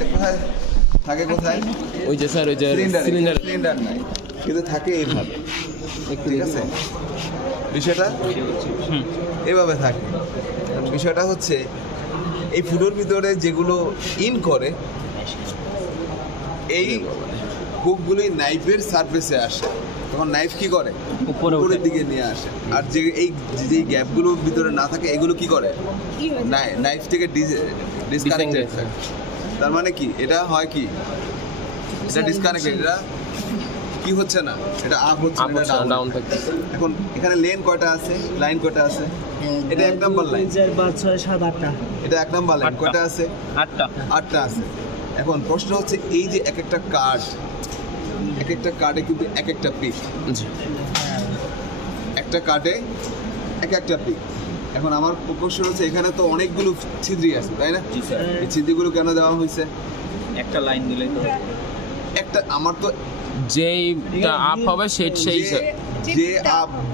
এটা কোথায় থাকে? কোথায়? ওই যে স্যার ওই যে সিলিন্ডার নাই, কিন্তু থাকে এইভাবে। ঠিক আছে, বিষয়টা এভাবে থাকে। বিষয়টা হচ্ছে এই ফুটোর ভিতরে যেগুলো ইন করে, এই হুকগুলি নাইফের সারফেসে আসে, তখন নাইফ কি করে? উপরের দিকে নিয়ে আসে। আর যে এই যে গ্যাপগুলোর ভিতরে না থাকে, এগুলো কি করে? নাইফ থেকে ডিসকানেক্টেড থাকে। তার মানে কি, এটা হয় কি, এটা ডিসকানেক্টেড, এটা কি হচ্ছে না, এটা আপ হচ্ছে না, এটা ডাউন থাকে। এখন এখানে লেন কয়টা আছে, লাইন কয়টা আছে? এটা 1 নাম্বার লাইন, 4 5 6 7 8টা। এটা 1 নাম্বার লাইন, কয়টা আছে? 8টা আছে। এখন প্রশ্ন হচ্ছে এই যে এক একটা কার্ডে কিন্তু এক একটা পিক, একটা কার্ডে এক একটা পিক। এখন আমার প্রশ্ন হচ্ছে, এখানে তো অনেকগুলো ছিদ্রি আছে, তাই না? এই ছিদ্রিগুলো কেন দেওয়া হয়েছে? একটা লাইন দিলেই তো একটা, আমার তো যেইটা আপ হবে সেই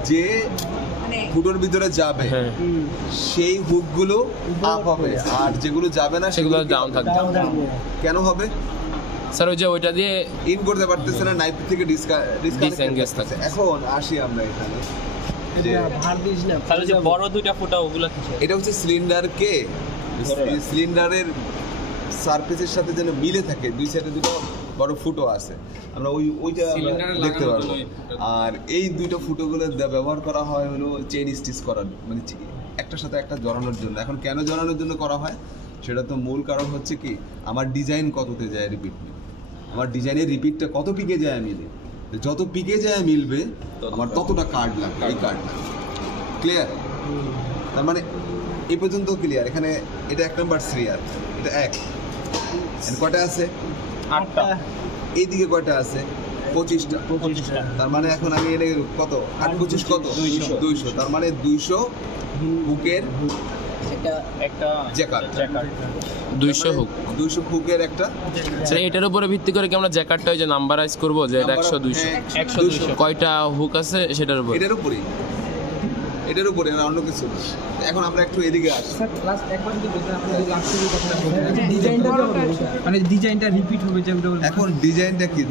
যে ফুটোর ভিতরে যাবে সেই হুকগুলো আপ হবে, আর যেগুলো যাবে না সেগুলো ডাউন থাকবে। কেন হবে স্যার? ওই যে ওইটা দিয়ে ইন করতে পারতেছে না, নাইফ থেকে ডিসএনগেজ থাকে। এখন আসি আমরা এখানে, তাহলে যে বড় দুইটা ফুটা ওগুলো কি? এটা হচ্ছে সিলিন্ডারের সারফেসের সাথে যেন মিলে থাকে, দুই সাইডে দুটো বড় ফুটো আছে, আমরা ওইটা দেখতে পারবো। আর এই দুইটা ফুটোগুলো ব্যবহার করা হয় হলো চেইন স্টিচ করার, মানে একটার সাথে একটা জড়ানোর জন্য। এখন কেন জড়ানোর জন্য করা হয়, সেটা তো মূল কারণ হচ্ছে কি, আমার ডিজাইন কততে যায় রিপিট, আমার ডিজাইনের রিপিটটা কত পিকে যায় মিলে, যত পিকে যায় মিলবে আমার ততটা কার্ড লাগবে, এই কার্ড লাগবে। ক্লিয়ার? তার মানে এই পর্যন্ত ক্লিয়ার। এখানে এটা 1 নাম্বার সিরিয়াল, এটা 1, কয়টা আছে? 8টা। এইদিকে কয়টা আছে? 25টা। তার মানে এখন আমি এটা কত, 8 25 কত? 200। তার মানে 200 হুকের একটা জ্যাকার, 200 হুক, 200 হুকের একটা। স্যার এটার উপরে ভিত্তি করে কি আমরা জ্যাকারটা ওই যে নাম্বারাইজ করব, যে এটা 100 200 কয়টা হুক আছে সেটার উপর? এটার উপরে না, অন্য কিছু না। এখন আমরা একটু এদিকে আসি। মানে ডিজাইনটা রিপিট হবে যেগুলো। এখন ডিজাইনটা কি,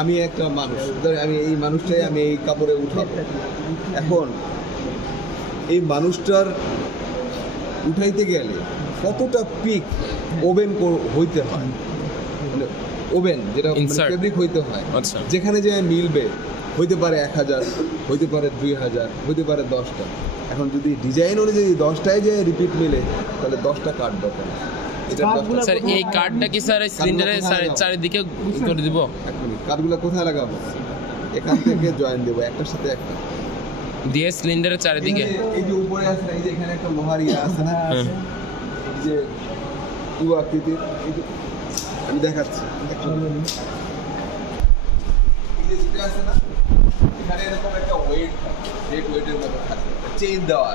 আমি একটা মানুষ, আমি এই মানুষটাই আমি এই কাপড়ে উঠাবো। এখন এই মানুষটার উঠাইতে গেলে কতটা পিক ওভেন হইতে হয়, মানে ওভেন যেটা ফেব্রিক হইতে হয়, যেখানে যে মিলবে, হইতে পারে 1000, হইতে পারে 2000, হইতে পারে 10টা। এখন যদি ডিজাইন অনুযায়ী 10টায় যে রিপিট মিলে, তাহলে 10টা কার্ড দরকার। স্যার এই কার্ডটা কি স্যার সিলিন্ডারের চারিদিকে করে দিব? কার্ডগুলো কোথায় লাগাবো? এখান থেকে জয়েন দেবো, একটার সাথে একটা দিয়ে সিলিন্ডারের চারিদিকে। এই যে উপরে আছে না, এই যে এখানে একটা লোহার আছে না, এই যে আকৃতির, আমি দেখাচ্ছি। এই যে আছে না, এখানে এরকম একটা ওয়েটের মতো থাকে, চেইন দেওয়া,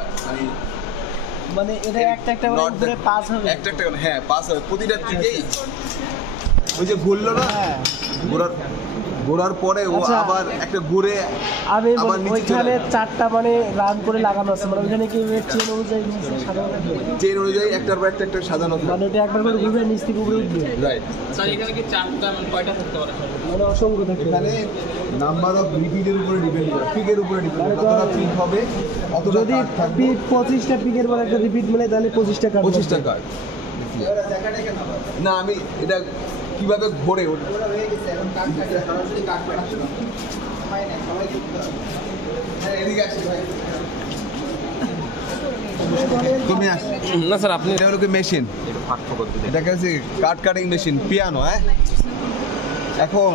মানে এটা একটা করে উপরে পাস হবে, একটা করে, হ্যাঁ পাস হবে প্রতিটার দিকেই। ওই যে ঘুরলো না, ঘোরার পরে ও আবার একটা ঘুরে আবার ওইখানে 4টা মানে রান করে লাগানো আছে, মানে ওইখানে কি চেইন অনুযায়ী একটার পর একটা সাজানো আছে, মানে এটা একবার করে ঘুরে নিচ থেকে উপরে উঠবে। রাইট। স্যার এখানে কি 4টা মানে কয়টা থাকতে পারে? মানে অসংখ্য থাকে। এখানে নাম্বার অফ রিপিটের উপরে ডিপেন্ড করে, পিকের উপরে ডিপেন্ড করে, কতটা পিক হবে, যদি পিক 25টা পিকের পর একটা রিপিট মিলে, তাহলে 25টা কার্ড। 25টা কার্ড না, আমি এটা কিভাবে ঘোরে তুমি না স্যার আপনি, এটা হলো কি মেশিন, এটাকে হচ্ছে কাট কাটিং মেশিন, পিয়ানো। হ্যাঁ, এখন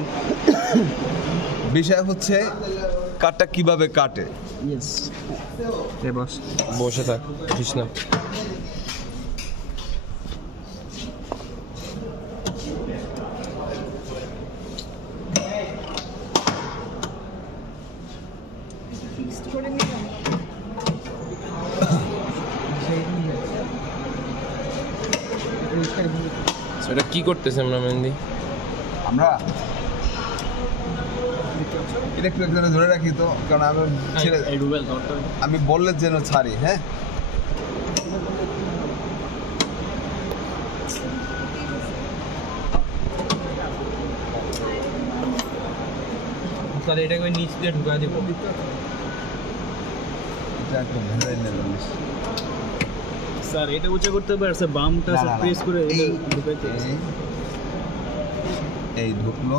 বিষয় হচ্ছে কাটটা কিভাবে কাটে। বসে থাক, বুঝিস না। এটা কি করতেছে আমরা মেহেন্দি? আমরা এটা একটু ধরে রাখি তো, কারণ আমি বললে যেন ছাড়ি। হ্যাঁ, স্যার এটাকে নিচ দিয়ে ঢুকা দেব। স্যার এটা উঁচা করতে হবে আর স্যার বামটা স্যার প্রেস করে ঢুকাইতে হবে। এই ঢুকলো,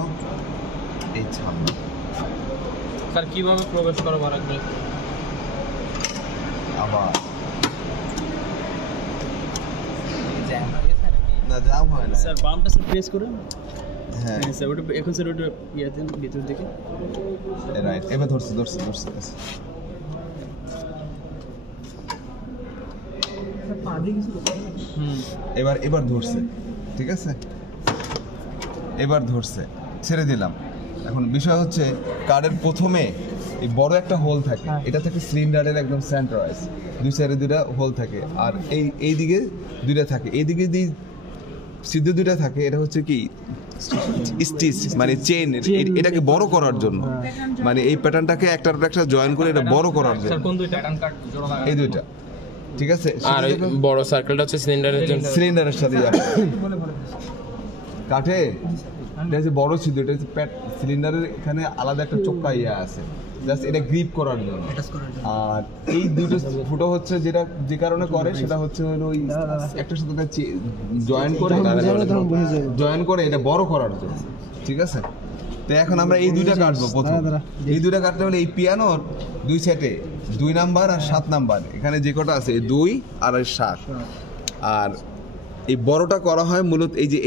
এই ছাড়লো। স্যার কিভাবে প্রবেশ করাবো রাখবে? আবার না জাম হয় না স্যার বামটা স্যার প্রেস করে। হ্যাঁ হ্যাঁ স্যার ওটা এখন স্যার ওটা ইয়াতে ভিতর দিকে। রাইট, এবার ধরছে। এবার ধরছে, ঠিক আছে, এবার ধরছে, ছেড়ে দিলাম। এখন বিষয় হচ্ছে কার্ডের প্রথমে এই বড় একটা হোল থাকে, এটা থাকে সিলিন্ডারের একদম সেন্টারাইজ, দুই সাইডে দুইটা হোল থাকে, আর এই দিকে দুইটা থাকে, এই দিকে সিদ্ধ দুইটা থাকে। এটা হচ্ছে কি স্টিচ, মানে চেইন, এটাকে বড় করার জন্য, মানে এই প্যাটার্নটাকে একটার উপর একটা জয়েন করে এটা বড় করার জন্য। কোন দুইটা প্যাটার্ন কাট জোড়া লাগানো? এই দুইটা, ঠিক আছে। আর ওই বড় সার্কেলটা হচ্ছে সিলিন্ডারের জন্য, সিলিন্ডারের সাথে যাবে কাঠে। এটা হচ্ছে বড় ছিদ্র, এটা হচ্ছে সিলিন্ডারের এখানে আলাদা একটা চোক্কা আছে, জাস্ট এটা গ্রিপ করার জন্য। আর এই দুটো ফুটো হচ্ছে যেটা যে কারণে করে সেটা হচ্ছে হলো ওই একটার সাথে জয়েন করে এটা বড় করার জন্য, ঠিক আছে। তো এখন আমরা এই দুইটা কাটবো প্রথম। এই দুইটা কাটতে হলে এই পিয়ানোর দুই সেটে 2 নাম্বার আর 7 নাম্বার, এখানে যে কটা আছে 2 আর 7। আর এই বড়টা করা হয় মূলত এই যে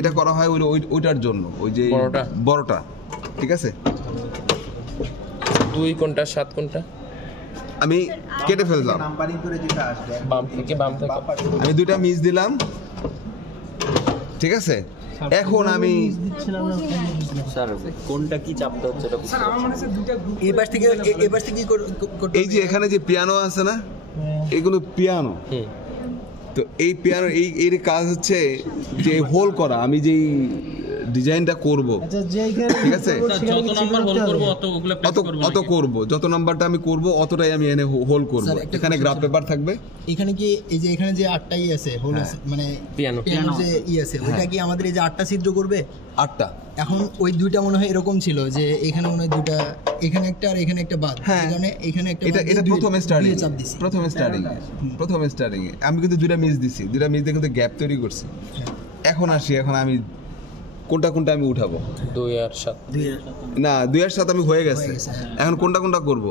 এটা করা হয় ওইটার জন্য, ওই যে বড়টা, ঠিক আছে। 2 কোনটা 7 কোনটা আমি কেটে ফেললাম, বাম থেকে আমি দুইটা মিস দিলাম, ঠিক আছে। এখন আমি স্যার কোনটা কি চাপতে হচ্ছে এটা বুঝতে পারছি। এবার থেকে এই যে এখানে যে পিয়ানো আছে না, এগুলো পিয়ানো। তো এই পিয়ানোর এই কাজ হচ্ছে যে হোল করা, আমি যেই ডিজাইনটা করব, ঠিক আছে, যত নাম্বার হোল করব অত করব, যত নাম্বারটা আমি করব অতটাই আমি এনে হোল করব। এখানে গ্রাফ পেপার থাকবে। এখানে কি এই যে এখানে যে 8টাই আছে হোল আছে, মানে পিয়ানো যে আছে, ওইটা কি আমাদের এই যে 8টা ছিদ্র করবে? 8টা। এখন ওই দুইটা মনে হয় এরকম ছিল যে এখানে মনে হয় দুইটা, এখানে একটা আর এখানে একটা বাদ, এখানে এখানে একটা। এটা প্রথমে স্টার্টিং এ আমি কিন্তু দুইটা মিস দিছি, দুইটা মিস দিয়ে কিন্তু গ্যাপ তৈরি করছি। এখন আমি কোনটা আমি উঠাবো? 2 আর 7 না, 2 আর 7 আমি হয়ে গেছে। এখন কোনটা করব?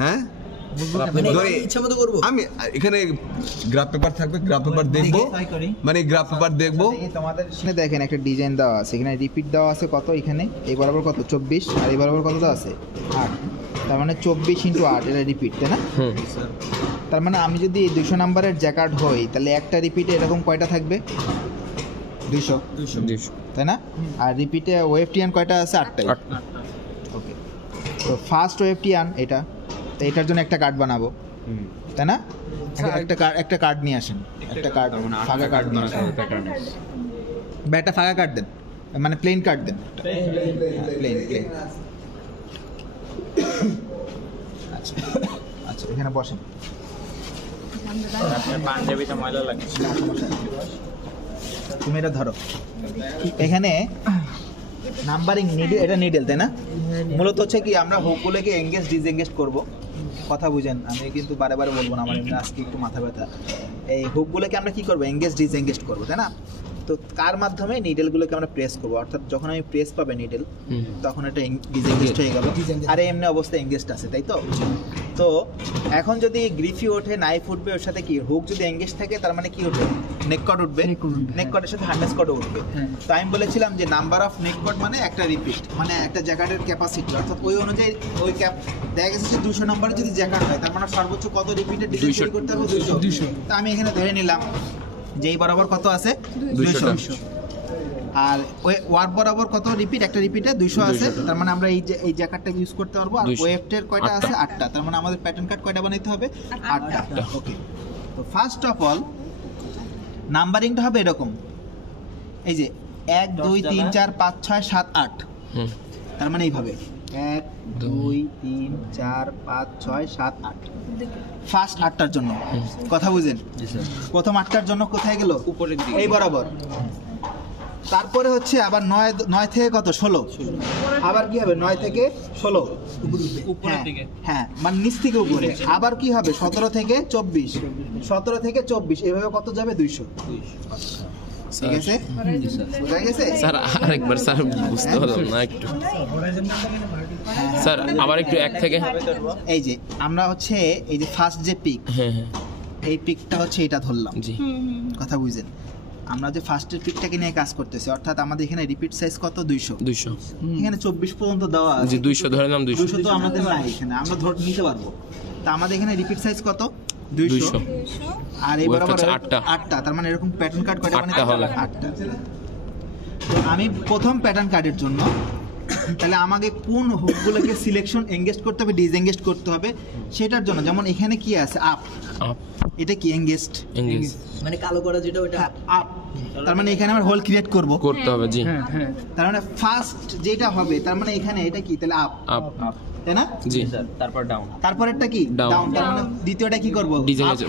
হ্যাঁ, ইচ্ছা মতো করবো আমি। এখানে গ্রাফ পেপার থাকবে, গ্রাফ পেপার দেখবো, মানে গ্রাফ পেপার দেখবো। তোমাদের সামনে দেখেন একটা ডিজাইন দেওয়া আছে, এখানে রিপিট দেওয়া আছে কত, এখানে এই বরাবর কত 24 আর এই বরাবর কত দেওয়া আছে 8, তার মানে 24 × 8 এটা রিপিট, তাই না? তার মানে আমি যদি 200 নাম্বারের জ্যাকার্ড হই তাহলে একটা রিপিটে এরকম কয়টা থাকবে? 200, তাই না? আর রিপিটে ওয়েফটিয়ান কয়টা আছে? 8টাই। ওকে, তো ফার্স্ট ওয়েফটিয়ান এটা, তো এটার জন্য একটা কার্ড বানাবো, তাই না? একটা কার্ড নিয়ে আসেন, একটা কার্ড, ফাঁকা কার্ড নিয়ে আসেন, বা একটা ফাঁকা কার্ড দেন, মানে প্লেন কার্ড দেন, প্লেন। আচ্ছা এখানে বসেন। পাঞ্জাবিটা ময়লা লাগে, তুমি এটা ধরো। এখানে নাম্বারিং নিডল, এটা নিডল, তাই না? মূলত হচ্ছে কি আমরা হুকগুলোকে এঙ্গেজ ডিসএঙ্গেজ করব, কথা বুঝেন, আমি কিন্তু বারে বারে বলবো না, আমার এমনি আজকে একটু মাথা ব্যথা। এই হুকগুলোকে আমরা কি করবো? এঙ্গেজ ডিসএঙ্গেজ করবো, তাই না? তো কার মাধ্যমে নিডলগুলোকে আমরা প্রেস করবো, অর্থাৎ যখন আমি প্রেস পাবে নিডল তখন এটা ডিসএঙ্গেজড হয়ে গেল, আর এমনি অবস্থা এঙ্গেজড আছে, তাই তো? তো এখন যদি গ্রিফি ওঠে, নাইফ উঠবে, ওর সাথে কি হুক যদি এঙ্গেজ থাকে তার মানে কি উঠবে? নেক কট উঠবে, নেক কটের সাথে হার্নেস কটও উঠবে। তো আমি বলেছিলাম যে নাম্বার অফ নেক কট মানে একটা রিপিট, মানে একটা জ্যাকেটের ক্যাপাসিটি, অর্থাৎ ওই অনুযায়ী ওই দেখা গেছে যে 200 নাম্বারে যদি জ্যাকেট হয় তার মানে সর্বোচ্চ কত রিপিটের ডিজাইন করতে হবে? 200। তো আমি এখানে ধরে নিলাম যে এই বরাবর কত আছে? 200। আর ওই ওয়ার বরাবর কত রিপিট? একটা রিপিটে 200 আছে, তার মানে আমরা এই জ্যাকেটটা ইউজ করতে পারবো। আর ওয়েফটের কয়টা আছে? 8টা, তার মানে আমাদের প্যাটার্ন কার্ড কয়টা বানাইতে হবে? 8টা। ওকে, তো ফার্স্ট অফ অল নাম্বারিংটা হবে এরকম, এই যে 1 2 3 4 5 6 7 8, তার মানে এইভাবে 1 2 3 4 5 6 7 8, ফার্স্ট 8টার জন্য, কথা বুঝেন? প্রথম 8টার জন্য কোথায় গেল? উপরের দিকে, এই বরাবর। তারপরে হচ্ছে আবার 9 থেকে কত 16, আবার কি হবে 9 থেকে 16 উপরের দিকে, হ্যাঁ মানে নিচ থেকে উপরে। আবার কি হবে 17 থেকে 24, 17 থেকে 24 এভাবে কত যাবে 200। ঠিক আছে, বুঝা গেছে স্যার? আরেকবার স্যার, বুঝতে পারলাম না একটু স্যার, আবার একটু 1 থেকে। এই যে আমরা হচ্ছে এই যে ফার্স্ট যে পিক, হ্যাঁ হ্যাঁ এই পিকটা হচ্ছে এটা ধরলাম, জি কথা বুঝেন। আমরা যে ফার্স্টের পিকটাকে নিয়ে কাজ করতেছি, অর্থাৎ আমাদের এখানে রিপিট সাইজ কত 200, এখানে 24 পর্যন্ত দেওয়া আছে, জি 200 ধরে নাম 200 তো আমাদের নাই এখানে, আমরা ধরে নিতে পারবো। তা আমাদের এখানে রিপিট সাইজ কত 200, আর এই বরাবর 8টা, তার মানে এরকম প্যাটার্ন কার্ড কয়টা মানে 8টা। তো আমি প্রথম প্যাটার্ন কার্ডের জন্য তাহলে আমাকে কোন হুকগুলোকে সিলেকশন এনগেজ করতে হবে, ডিসএনগেজ করতে হবে সেটার জন্য, যেমন এখানে কি আছে আপ, এটা কি এনগেজড, মানে কালো করা যেটা ওটা আপ, তার মানে এখানে আমরা হোল ক্রিয়েট করতে হবে, জি তার মানে ফার্স্ট যেটা হবে তার মানে এখানে এটা কি তাহলে আপ, তাই না? জি তারপর ডাউন, তারপরেরটা কি ডাউন, তার মানে দ্বিতীয়টা কি করব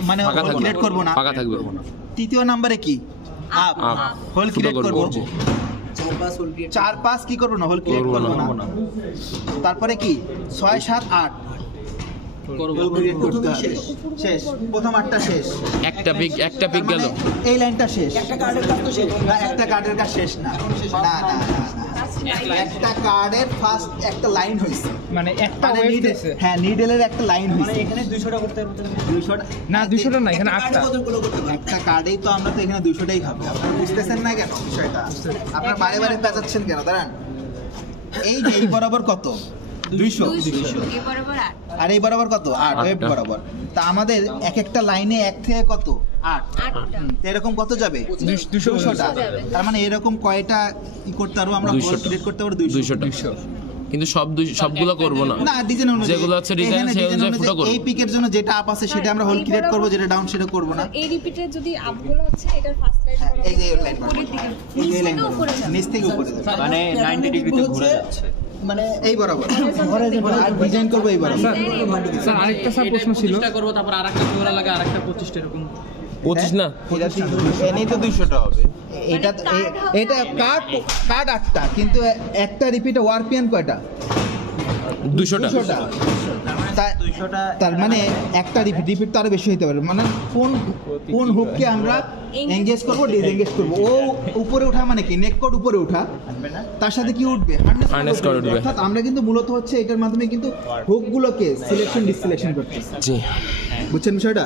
মানে হোল ক্রিয়েট করব না, ফাঁকা থাকবে। তৃতীয় নম্বরে কি আপ, হোল ক্রিয়েট করব, 4-5 কি করব না, হোল ক্রিয়েট করব না। তারপরে কি 6-7-8 হোল ক্রিয়েট করতে হবে, শেষ, প্রথম 8টা শেষ, একটা পিক গেল, এই লাইনটা শেষ, একটা কার্ডের কাজ তো শেষ না, একটা কার্ডের কাজ শেষ না, না না একটা কার্ডের ফার্স্ট একটা লাইন হইছে, মানে একটা ওয়েভ আছে, হ্যাঁ নিডলের একটা লাইন হইছে, মানে এখানে 200টা করতে হবে, 200টা না, 200টা না, এখানে 8টা একটা কার্ডেই তো আমরা তো এখানে 200টাই হবে। আপনারা বুঝতেছেন না কেন বিষয়টা? আপনারা বারে বারে পেঁচাচ্ছেন কেন? দাঁড়ান, এই যে এই বরাবর কত 200, এই বরাবর 8, আর এই বরাবর কত 8, ওয়েভ বরাবর। তা আমাদের এক একটা লাইনে 1 থেকে কত 8, এরকম কত যাবে 200টা, তার মানে এরকম কয়টা কি করতে পারবো আমরা, হোল ক্রিয়েট করতে পারবো 200টা, কিন্তু সবগুলো করব না, না ডিজাইন অনুযায়ী, যেগুলো আছে ডিজাইন সেই অনুযায়ী ফুটো করব। এই পিকের জন্য যেটা আপ আছে সেটা আমরা হোল ক্রিয়েট করব, যেটা ডাউন সেটা করব না। এই রিপিটের যদি আপগুলো হচ্ছে এটার ফার্স্ট লাইন বরাবর, এই যে লাইন উপরের দিকে, এই যে লাইন উপরে যাবে, নিচ থেকে উপরে যাবে, মানে 90 ডিগ্রিতে ঘুরে যাচ্ছে, মানে এই বরাবর ডিজাইন করব এই বরাবর। স্যার আরেকটা প্রশ্ন ছিল, 25টা করব, তারপর আরেকটা জোড়া লাগে, আরেকটা 25টা এরকম 25 না, এনেই তো 200টা হবে। এটা কার্ড 8টা, কিন্তু একটা রিপিটে ওয়ারপিএন কয়টা 200টা, তার মানে একটা রিপিট তো আরো বেশি হতে পারে, মানে কোন হুককে আমরা এনগেজ করব, ডিসএনগেজ করব। ও উপরে ওঠা মানে কি নেক কোড উপরে ওঠা, তার সাথে কি উঠবে হার্নেস কোড উঠবে। অর্থাৎ আমরা কিন্তু মূলত হচ্ছে এটার মাধ্যমে কিন্তু হুকগুলোকে সিলেকশন ডিসিলেকশন করতেছি, জি বুঝছেন বিষয়টা?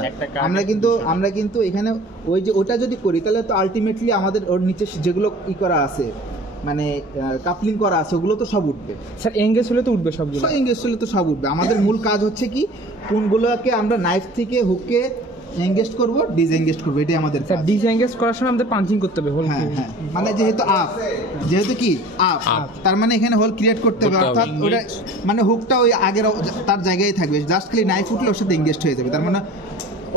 আমরা কিন্তু এখানে ওই যে ওটা যদি করি তাহলে তো আলটিমেটলি আমাদের ওর নিচে যেগুলো ই করা আছে মানে কাপলিং করা আছে ওগুলো তো সব উঠবে। স্যার এনগেজ হলে তো উঠবে সবগুলো, এনগেজ হলে তো সব উঠবে। আমাদের মূল কাজ হচ্ছে কি কোনগুলোকে আমরা নাইফ থেকে হুককে এনগেজ করব, ডিসএনগেজ করব, এটাই আমাদের কাজ। ডিসএনগেজ করার সময় আমাদের পাঞ্চিং করতে হবে হোল, হ্যাঁ হ্যাঁ, মানে যেহেতু কি আপ, তার মানে এখানে হোল ক্রিয়েট করতে হবে, অর্থাৎ ওটা মানে হুকটা ওই আগের তার জায়গায় থাকবে, জাস্ট খালি নাইফ উঠলে ওর সাথে এনগেজ হয়ে যাবে, তার মানে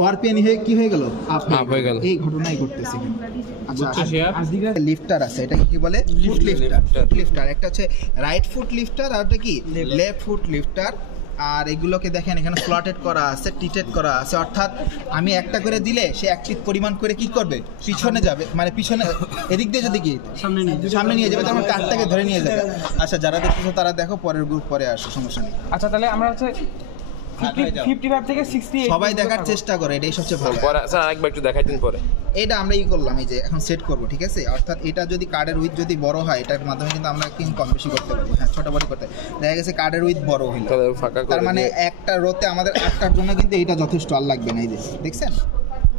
ওয়ারপিএন কি হয়ে গেল আপ হয়ে গেল। এই ঘটনাই ঘটতেছে। আচ্ছা লিফটার আছে, এটা কি বলে ফুট লিফটার, একটা হচ্ছে রাইট ফুট লিফটার আর একটা কি লেফট ফুট লিফটার। আর এগুলোকে দেখেন এখানে ফ্লটেড করা আছে, টিটেড করা আছে, অর্থাৎ আমি একটা করে দিলে সে এক টিট পরিমাণ করে কি করবে পিছনে যাবে, মানে পিছনে এদিক দিয়ে যদি কি সামনে নিয়ে যাবে, তখন কাঠটাকে ধরে নিয়ে যাবে। আচ্ছা যারা দেখতেছো তারা দেখো, পরের গ্রুপ পরে আসো, সমস্যা নেই। আচ্ছা তাহলে আমরা হচ্ছে 55 থেকে 60 সবাই দেখার চেষ্টা করে, এটাই সবচেয়ে ভালো। স্যার আরেকবার একটু দেখাইতেন পরে। এটা আমরা করলাম, এই যে এখন সেট করব, ঠিক আছে? অর্থাৎ এটা যদি কার্ডের উইথ যদি বড় হয়, এটার মাধ্যমে কিন্তু আমরা কিন্তু কম বেশি করতে পারবো। হ্যাঁ ছোট বড় করতে দেখা গেছে কার্ডের উইথ বড় হইল, তার মানে একটা রোতে আমাদের 8টার জন্য কিন্তু এটা যথেষ্ট, আর লাগবে না। এই যে দেখছেন,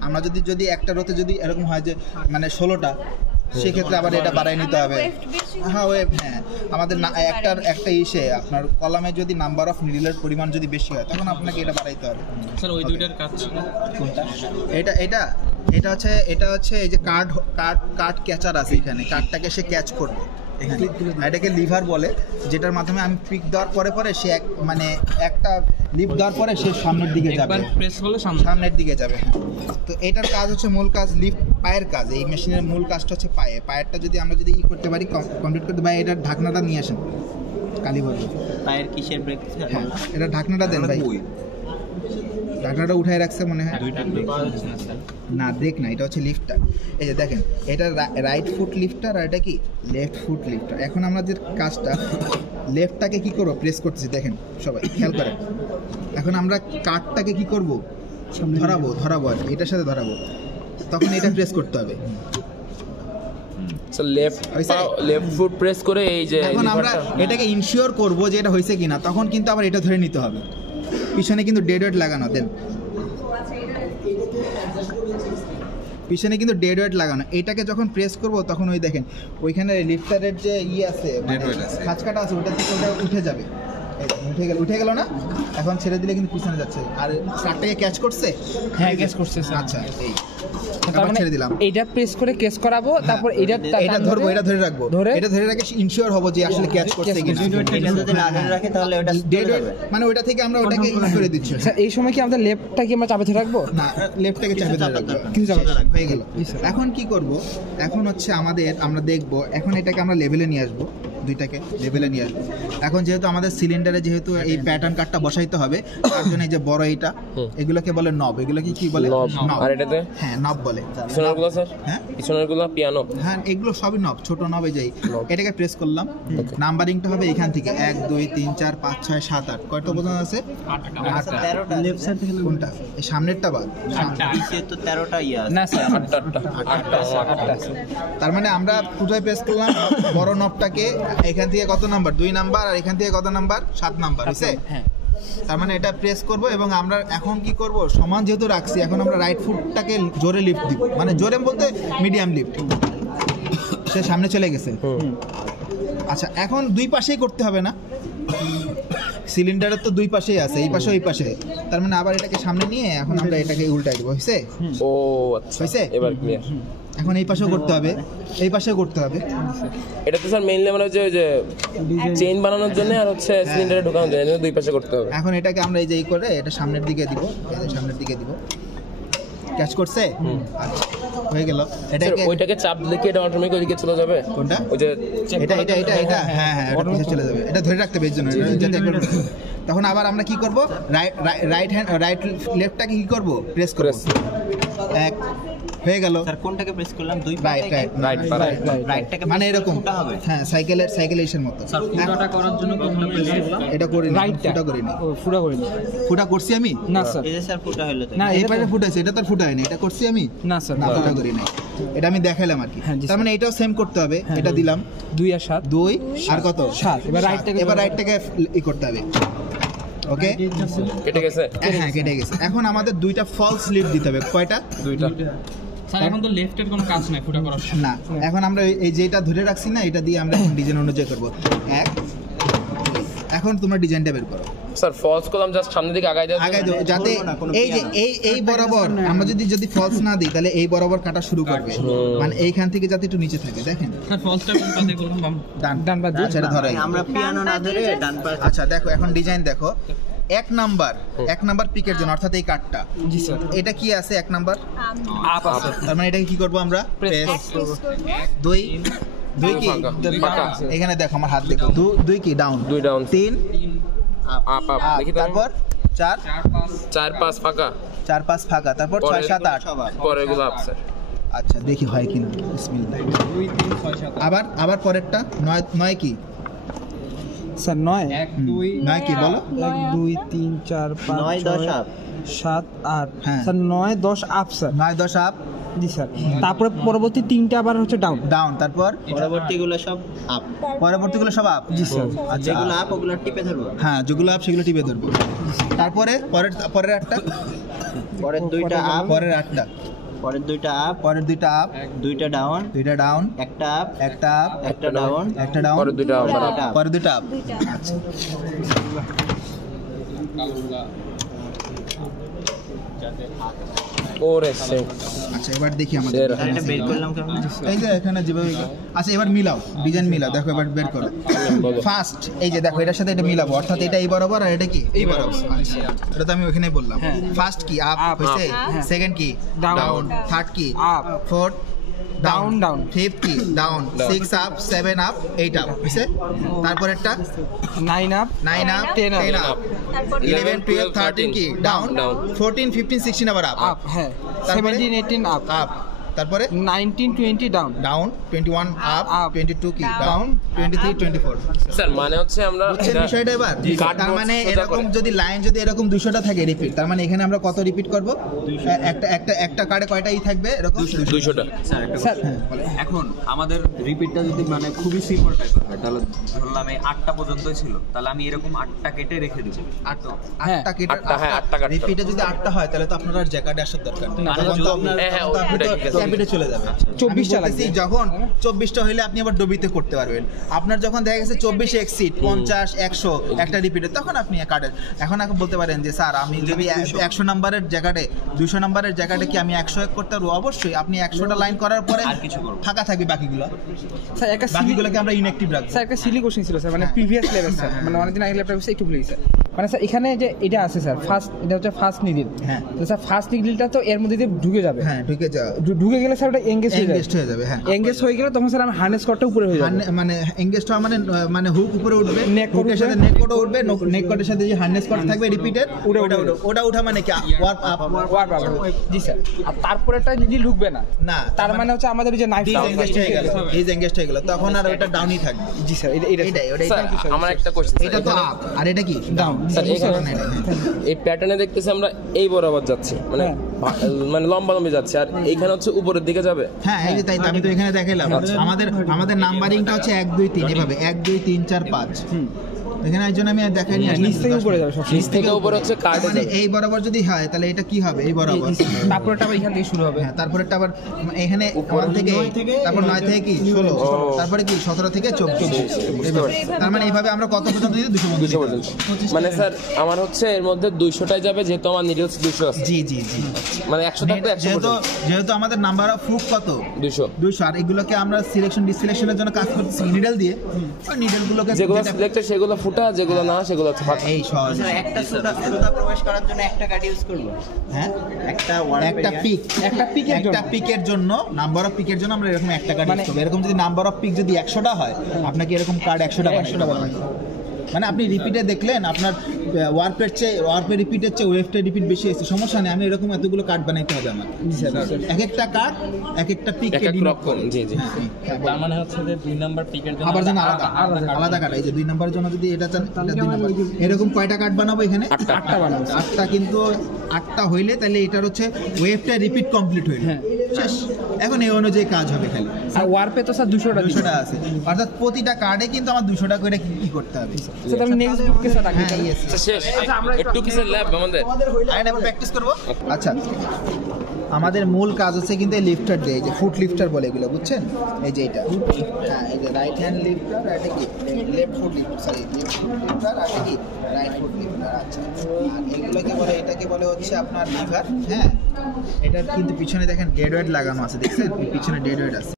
আমরা যদি একটা রোতে যদি এরকম হয় যে মানে 16টা, সেক্ষেত্রে আবার এটা বাড়াই নিতে হবে। হ্যাঁ হ্যাঁ, আমাদের একটা ইসে আপনার কলামে যদি নাম্বার অফ নিডলের পরিমাণ যদি বেশি হয়, তখন আপনাকে এটা বাড়াইতে হবে। স্যার ওই দুইটার কাজ ছিল কোনটা? এটা হচ্ছে এই যে কার্ড ক্যাচার আছে, এখানে কার্ডটাকে সে ক্যাচ করবে এখানে, এটাকে লিভার বলে, যেটার মাধ্যমে আমি পিক দেওয়ার পরে সে মানে একটা লিফট দেওয়ার পরে সে সামনের দিকে যাবে, প্রেস হলে সামনের দিকে যাবে। তো এটার কাজ হচ্ছে মূল কাজ লিফট, পায়ের কাজ। এই মেশিনের মূল কাজটা হচ্ছে পায়েরটা যদি আমরা করতে পারি, কমপ্লিট করতে পারি। এটার ঢাকনাটা নিয়ে আসেন কালীবাড়ি, পায়ের কিসের ব্রেক? হ্যাঁ এটা ঢাকনাটা দেন ভাই। ঢাকনাটা উঠায় রাখছে মনে হয়, না ব্রেক না, এটা হচ্ছে লিফটার। এই যে দেখেন এটা রাইট ফুট লিফটার আর এটা কি লেফট ফুট লিফটার। এখন আমরা যে কাজটা লেফটটাকে কি করবো প্রেস করতেছি, দেখেন সবাই খেয়াল করেন। এখন আমরা কাঠটাকে কি করব ধরাবো আর এটার সাথে ধরাবো, তখন এটা প্রেস করতে হবে। লেফট ফুট প্রেস করে এই যে এখন আমরা এটাকে ইনশিওর করব যে এটা হয়েছে কিনা, তখন কিন্তু আবার এটা ধরে নিতে হবে। পিছনে কিন্তু ডেড ওয়েট লাগানো, দেন পিছনে কিন্তু ডেড ওয়েট লাগানো। এটাকে যখন প্রেস করব তখন ওই দেখেন ওইখানে লিফটারের যে আছে খাঁচকাটা আছে ওটা থেকে ওটা উঠে যাবে, উঠে গেল না, এখন ছেড়ে দিলে কিন্তু পিছনে যাচ্ছে। আর কাঠটাকে ক্যাচ করছে, হ্যাঁ ক্যাচ করছে। আচ্ছা এই তার মানে ছেড়ে দিলাম, এইটা প্রেস করে ক্যাচ করাবো, তারপর এটা ধরবো, এটা ধরে রাখবো, এটা ধরে রাখে ইনশিওর হব যে আসলে ক্যাচ করছে কিনা। এটা যদি না ধরে রাখে তাহলে ওটা ডেড ওয়েট মানে ওটা থেকে আমরা ওটাকে ইন করে দিচ্ছি। স্যার এই সময় কি আমাদের লেফটটা কি আমরা চাপে ধরে রাখবো? না, লেফটটাকে চাপে ধরে রাখবো, কিছু চাপে ধরে রাখবো, হয়ে গেল। এখন কি করব, এখন হচ্ছে আমরা দেখব, এখন এটাকে আমরা লেভেলে নিয়ে আসবো, দুইটাকে লেভেলে নিয়ে আসবো। এখন যেহেতু আমাদের সিলিন্ডারে যেহেতু এই প্যাটার্ন কাটটা বসাইতে হবে, তার জন্য এই যে বড় এইটা এগুলোকে বলে নব, এগুলোকে কি বলে নব। আর এটাতে হ্যাঁ নব বলে। পিছনেরগুলো স্যার, হ্যাঁ পিছনেরগুলো পিয়ানো, হ্যাঁ এগুলো সবই নব, ছোট নব। এই যে এটাকে প্রেস করলাম, নাম্বারিংটা হবে এখান থেকে 1 2 3 4 5 6 7 8 কয়টা পর্যন্ত আছে? 13টা লেফট সাইড থেকে কোনটা? এই সামনেরটা বাদ, নিচে তো 13টা আছে না স্যার 8টা। তার মানে আমরা পুরোটাই প্রেস করলাম বড় নবটাকে, এখান থেকে কত নাম্বার 2 নাম্বার, আর এখান থেকে কত নাম্বার 7 নাম্বার হইছে। হ্যাঁ তার মানে এটা প্রেস করব এবং আমরা এখন কি করব, সমান যেহেতু রাখছি, এখন আমরা রাইট ফুটটাকে জোরে লিফট দিব, মানে জোরে বলতে মিডিয়াম লিফট। সে সামনে চলে গেছে। আচ্ছা এখন দুই পাশেই করতে হবে না, সিলিন্ডারের তো দুই পাশেই আছে, এই পাশে ওই পাশে। তার মানে আবার এটাকে সামনে নিয়ে এখন আমরা এটাকে উল্টাই দেবো, হইছে? ও আচ্ছা, হইছে? এবার ক্লিয়ার। এখন এই পাশেও করতে হবে, এই পাশেও করতে হবে। এটা তো স্যার মেইনলি মানে হচ্ছে ওই যে চেইন বানানোর জন্য আর হচ্ছে সিলিন্ডারে ঢোকানোর জন্য দুই পাশে করতে হবে। এখন এটাকে আমরা এই যে করে এটা সামনের দিকে দিব, সামনের দিকে দিব, ক্যাচ করছে। আচ্ছা হয়ে গেল। এটাকে ওইটাকে চাপ দিলে কি এটা অটোমেটিক ওইদিকে চলে যাবে? কোনটা? ওই যে এটা হ্যাঁ এটা পিছে চলে যাবে, এটা ধরে রাখতে হবে এর জন্য, যাতে একবার তখন আবার আমরা কি করব, রাইট লেফটটাকে কি করব প্রেস করব। এক হয়ে গেল। স্যার কোনটাকে প্রেস করলাম? দুই রাইটটাকে মানে এরকম হ্যাঁ সাইকেলেশন মতো। স্যার ফুটাটা করার জন্য কোনটা প্রেস করলাম? এটা করি না, ফুটা করি না। ফুটা করিনি। ফুটা করছি আমি? না স্যার। এই যে স্যার ফুটা হলো না এই পাশে ফুটাইছে, এটা তো ফুটা হয়নি, এটা করছি আমি? না স্যার না ফুটা করি নাই, এটা আমি দেখাইলাম আর কি। তার মানে এটাও সেম করতে হবে, এটা দিলাম 2 আর 7 2 আর কত 7। এবার রাইটটাকে ই করতে হবে। ওকে কেটে গেছে? হ্যাঁ কেটে গেছে। এখন আমাদের দুইটা ফলস লিড দিতে হবে। কয়টা? দুইটা। স্যার এখন তো লেফটের কোনো কাজ নাই ফুটা করার না, এখন আমরা এই যেটা ধরে রাখছি না, এটা দিয়ে আমরা এখন ডিজাইন অনুযায়ী করব। এক এখন তোমরা ডিজাইনটা বের করো। স্যার ফলস করলাম জাস্ট সামনের দিকে আগাই দাও, যাতে এই যে এই বরাবর আমরা যদি ফলস না দিই তাহলে এই বরাবর কাটা শুরু করবে, মানে এইখান থেকে যাতে একটু নিচে থাকে। দেখেন স্যার ফলসটা কোন পাশে করলাম? ডান পা দিয়ে। আচ্ছা এটা ধরাই আমরা পিয়ানো না ধরে ডান পা। আচ্ছা দেখো এখন ডিজাইন দেখো, এক নাম্বার পিকের জন্য অর্থাৎ এই কাটটা। জি স্যার। এটা কি আছে এক নাম্বার? আপ আছে। তার মানে এটাকে কি করব আমরা? প্রেস। 2 কি ফাঁকা। এখানে দেখো আমার হাত দেখো, 2 কি ডাউন, 2 ডাউন, 3 আপ দেখি, তারপর 4 5 ফাঁকা, 4 5 ফাঁকা, তারপর 6 7 8 পরে গুলো আপ স্যার। আচ্ছা দেখি হয় কিনা, বিসমিল্লাহ। 2 3 6 7 আবার পরেরটা 9 কি স্যার 9 1 2 9 কি বলো? 1 2 3 4 5 9 10 আপ 7 8 হ্যাঁ। Sir 9 10 up sir. 9 10 আপ। জি স্যার। তারপরে পরবর্তী 3টা আবার হচ্ছে ডাউন, তারপর পরবর্তীগুলো সব আপ। পরবর্তীগুলো সব আপ। জি স্যার। আচ্ছা যেগুলো আপ ওগুলো টিপে ধরবো। হ্যাঁ যেগুলো আপ সেগুলো টিপে ধরবো। তারপরে পরের আটটা, পরের দুইটা আপ, পরের আটটা, পরের দুইটা আপ, পরের দুইটা আপ, দুইটা ডাউন, একটা আপ, একটা আপ, একটা ডাউন, একটা ডাউন, পরে দুইটা আপ, পরের দুইটা আপ। ওরে সেম। আচ্ছা এবার দেখি আমাদের স্যার এটা বের করলাম কেমন? এই যে এখানে যেভাবে আচ্ছা এবার মিলাও, ডিজাইন মিলাও, দেখো এবার বের করো। ফার্স্ট এই যে দেখো এটার সাথে এটা মিলাবো, অর্থাৎ এটা এই বরাবর আর এটা কি এই বরাবর। আচ্ছা এটা তো আমি ওখানেই বললাম। ফার্স্ট কি আপ হইছে, সেকেন্ড কি ডাউন, থার্ড কি up, fourth down down 50 down 6 up 7 up 8 up বুঝছে তারপরেরটা 9 আপ 9 আপ 10 আপ 11 12 13 কি ডাউন 14 15 16 আবার আপ আপ হ্যাঁ তারপরে? 17 18 আপ আপ তারপরে 19 20 ডাউন ডাউন 21 আপ Up. 22 কি ডাউন 23 24 স্যার মানে হচ্ছে আমরা বুঝছেন এটা- বিষয়টা এবার কাটবো তার মানে সোজা এরকম করে। যদি লাইন যদি এরকম 200টা থাকে রিপিট তার মানে এখানে আমরা কত রিপিট করব একটা কার্ডে কয়টাই থাকবে এরকম 200টা স্যার এখন আমাদের রিপিটটা যদি মানে খুবই সিম্পল টাইপের হয় তাহলে ধরলাম এই 8টা পর্যন্তই ছিল তাহলে আমি এরকম 8টা কেটে রেখে দেব আটটা কেটে আটটা কাটতে রিপিটে যদি 8টা হয় তাহলে তো আপনার আর জ্যাকেটে আসার দরকার নেই না, তখন যদি তো আপনার- হ্যাঁ, তখন তো আপনি তো ওটাই ঠিক আছে। ক্যাপিটে চলে যাবে 24টা আমি বলতেছি, লাগবে। যখন 24টা হইলে আপনি আবার ডবিতে করতে পারবেন আপনার যখন দেখা গেছে 24 এক্সিট 50 100 একটা রিপিটে তখন আপনি কাটেন এখন বলতে পারেন যে স্যার আমি যদি 100 নাম্বারের জায়গাতে 200 নাম্বারের জায়গাতে কি আমি 100 করতে পারবো অবশ্যই আপনি 100টা লাইন করার পরে আর কিছু করবো। ফাঁকা থাকবে বাকিগুলো স্যার একটা বাকিগুলোকে আমরা ইনঅ্যাক্টিভ রাখবো স্যার একটা সিলি কোশ্চেন ছিল স্যার মানে হ্যাঁ। প্রিভিয়াস লেভেল স্যার মানে অনেকদিন আগে ল্যাপটপ একটু ভুলে গেছি মানে স্যার এখানে যে এটা আছে স্যার এটা হচ্ছে ফার্স্ট নিডল হ্যাঁ। তো স্যার ফার্স্ট নিডলটা তো এর মধ্যে দিয়ে ঢুকে যাবে হ্যাঁ ঢুকে যাও ঢুকে গেলে স্যার ওটা এঙ্গেজ হয়ে যাবে এঙ্গেজড হয়ে যাবে হ্যাঁ এঙ্গেজ হয়ে গেলে তখন স্যার আমি হার্নেস কটটা উপরে হয়ে যাবে মানে এঙ্গেজ হওয়া মানে মানে হুক উপরে উঠবে Neck cord হুকের সাথে উঠবে। নেক কোডও উঠবে নেক কোডের সাথে যে হার্নেস কট থাকবে রিপিটেড ওটা উঠা মানে কি ওয়ার্ক আপ ওয়ার বাবা জি স্যার আর তারপরেটা যদি ঢুকবে না না তার মানে হচ্ছে আমাদের ওই যে নাইফ ডিসএঙ্গেজ হয়ে গেল ডিসএঙ্গেজ হয়ে গেল তখন আর ওটা ডাউনই থাকবে জি স্যার এটাই স্যার আমার একটা কোশ্চেন এটা তো আপ আর এটা কি ডাউন স্যার এখানে এই প্যাটার্নে দেখতেছি আমরা এই বরাবর যাচ্ছি মানে মানে লম্বা লম্বি যাচ্ছে আর এইখানে হচ্ছে উপরের দিকে যাবে হ্যাঁ এই যে তাই তো, আমি তো এখানে দেখাইলাম আমাদের নাম্বারিংটা হচ্ছে 1 2 3 এভাবে 1 2 3 4 5 এখানে একজন আমি দেখাইনি নিচ থেকে উপরে যাবে সব নিচ থেকে উপরে হচ্ছে কার্ডে মানে যাবে এই বরাবর যদি হয় তাহলে এটা কি হবে এই বরাবর তারপরেটা আবার এখান থেকে শুরু হবে হ্যাঁ তারপরেটা আবার এখানে 1 থেকে তারপর 9 থেকে কি 16 তারপরে কি 17 থেকে 24 এইভাবে। তার মানে এইভাবে আমরা কত পর্যন্ত দিই 200 পর্যন্ত মানে স্যার আমার হচ্ছে এর মধ্যে 200টাই যাবে যেহেতু আমার নিডলস 200 আছে জি জি জি মানে 100 থাকলে 100 যেহেতু পর্যন্ত যেহেতু আমাদের নাম্বার অফ হুক কত 200 আর এগুলোকে আমরা সিলেকশন ডিসিলেকশনের জন্য কাজ করতেছি নিডল দিয়ে ওই নিডলগুলোকে যেগুলো সিলেক্টেড সেগুলো ফুটা যেগুলো না সেগুলো হচ্ছে ফাটা এই সহজ একটা সুতা প্রবেশ করার জন্য একটা কার্ড ইউজ করব হ্যাঁ একটা একটা পিকের জন্য নাম্বার অফ পিকের জন্য আমরা এরকম একটা কার্ড ইউজ করব এরকম যদি নাম্বার অফ পিক যদি 100টা হয় আপনাকে এরকম কার্ড 100টা বানাই মানে আপনি রিপিটে দেখলেন আপনার ওয়ার্পের রিপিটের চেয়ে ওয়েভটের রিপিট বেশি এসেছে সমস্যা নেই আমি এরকম এতগুলো কার্ড বানাইতে হবে আমার এক একটা কার্ড এক একটা পিককে ডিনোট করে জি জি তার মানে হচ্ছে যে 2 নাম্বার পিকের জন্য আবার জন্য আলাদা কার্ড এই যে 2 নাম্বারের জন্য যদি এটা চান এটা 2 নাম্বার এরকম কয়টা কার্ড বানাবো এখানে 8টা বানাবো 8টা কিন্তু 8টা হইলে তাহলে এটার হচ্ছে ওয়েভটা রিপিট কমপ্লিট হইল শেষ এখন এই অনুযায়ী কাজ হবে খালি আর ওয়ারপে তো স্যার 200টা আছে অর্থাৎ প্রতিটা কার্ডে কিন্তু আমার 200টা করে কি করতে হবে সেটা আমি নেক্সট গ্রুপকে স্যার রাখি হ্যাঁ ইয়েস শেষ একটু কিসের ল্যাব আমাদের আইন আমরা প্র্যাকটিস করব আচ্ছা আমাদের মূল কাজ হচ্ছে কিন্তু এই লিফটার দিয়ে এই যে ফুট লিফটার বলে এগুলো বুঝছেন এই যে এটা হ্যাঁ এই যে রাইট হ্যান্ড লিফটার আর এটা কি left foot লিফটার sorry left foot লিফটার আর এটা কি রাইট ফুট লিফটার আচ্ছা আর এগুলোকে বলে এটাকে বলে হচ্ছে আপনার লিভার হ্যাঁ এটার কিন্তু পিছনে দেখেন ডেড ওয়েট লাগানো আছে দেখছেন পিছনে ডেড ওয়েট আছে